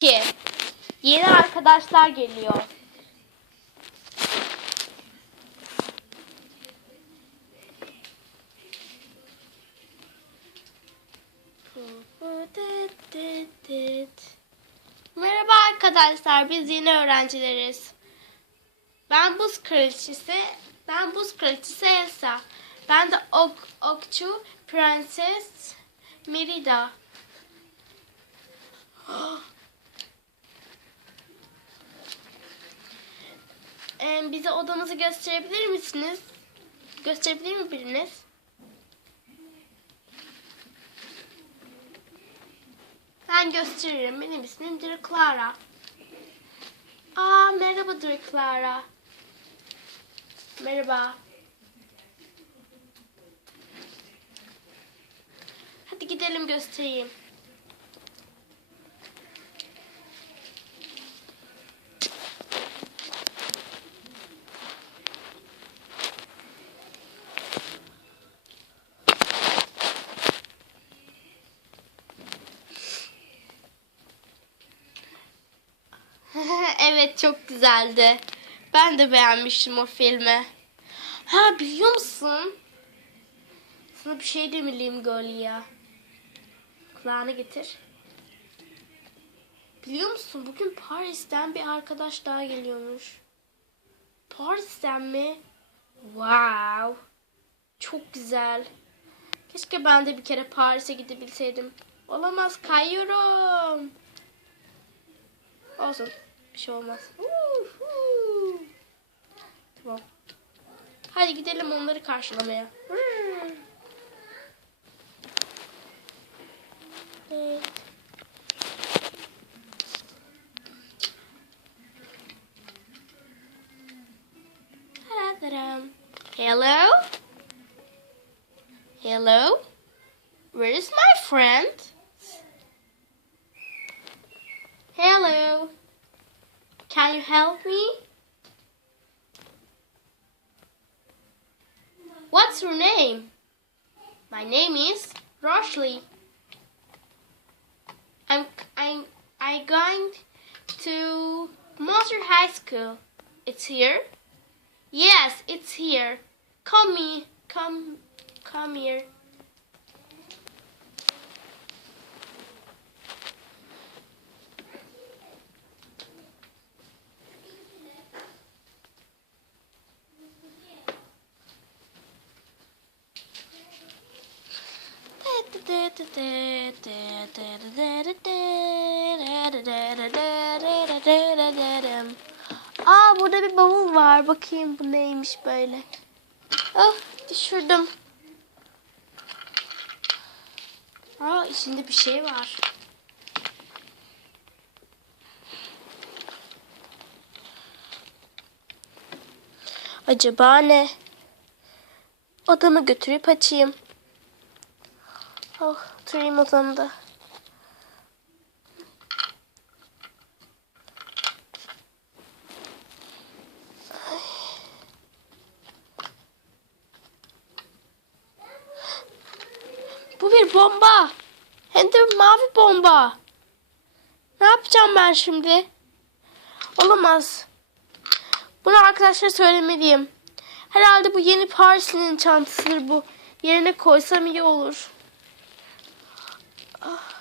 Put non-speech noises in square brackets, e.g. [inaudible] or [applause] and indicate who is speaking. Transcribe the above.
Speaker 1: ki yeni arkadaşlar geliyor. Merhaba arkadaşlar, biz yeni öğrencileriz. Ben buz kraliçesi, ben buz kraliçesi Elsa. Ben de ok, okçu prenses Merida. [gasps] Bize odamızı gösterebilir misiniz? Gösterebilir mi biriniz? Ben gösteririm. Benim ismim Dri Clara. Aa merhaba Dri Clara. Merhaba. Hadi gidelim göstereyim. Çok güzeldi. Ben de beğenmiştim o filmi. Ha biliyor musun? Sana bir şey demeliyim Golia. Kulağını getir. Biliyor musun bugün Paris'ten bir arkadaş daha geliyormuş. Paris'ten mi? Wow. Çok güzel. Keşke ben de bir kere Paris'e gidebilseydim. Olamaz kayıyorum. Olsun. Bir şey olmaz. Tamam. Hadi gidelim onları karşılamaya. Evet. Hello? Hello? Where is my friend? Can you help me? What's your name? My name is Roshley. I'm I'm I'm going to Monster High School. It's here? Yes, it's here. Come me, come, come here. Aa burada bir bavul var. Bakayım bu neymiş böyle. Ah düşürdüm. Aa içinde bir şey var. Acaba ne? Odamı götürüp açayım. Oh, oturayım odamda. Bu bir bomba. Hem de mavi bomba. Ne yapacağım ben şimdi? Olamaz. Bunu arkadaşlara söylemeliyim. Herhalde bu yeni Paris'in çantasıdır bu. Yerine koysam iyi olur. [gasps] [gasps] Oh.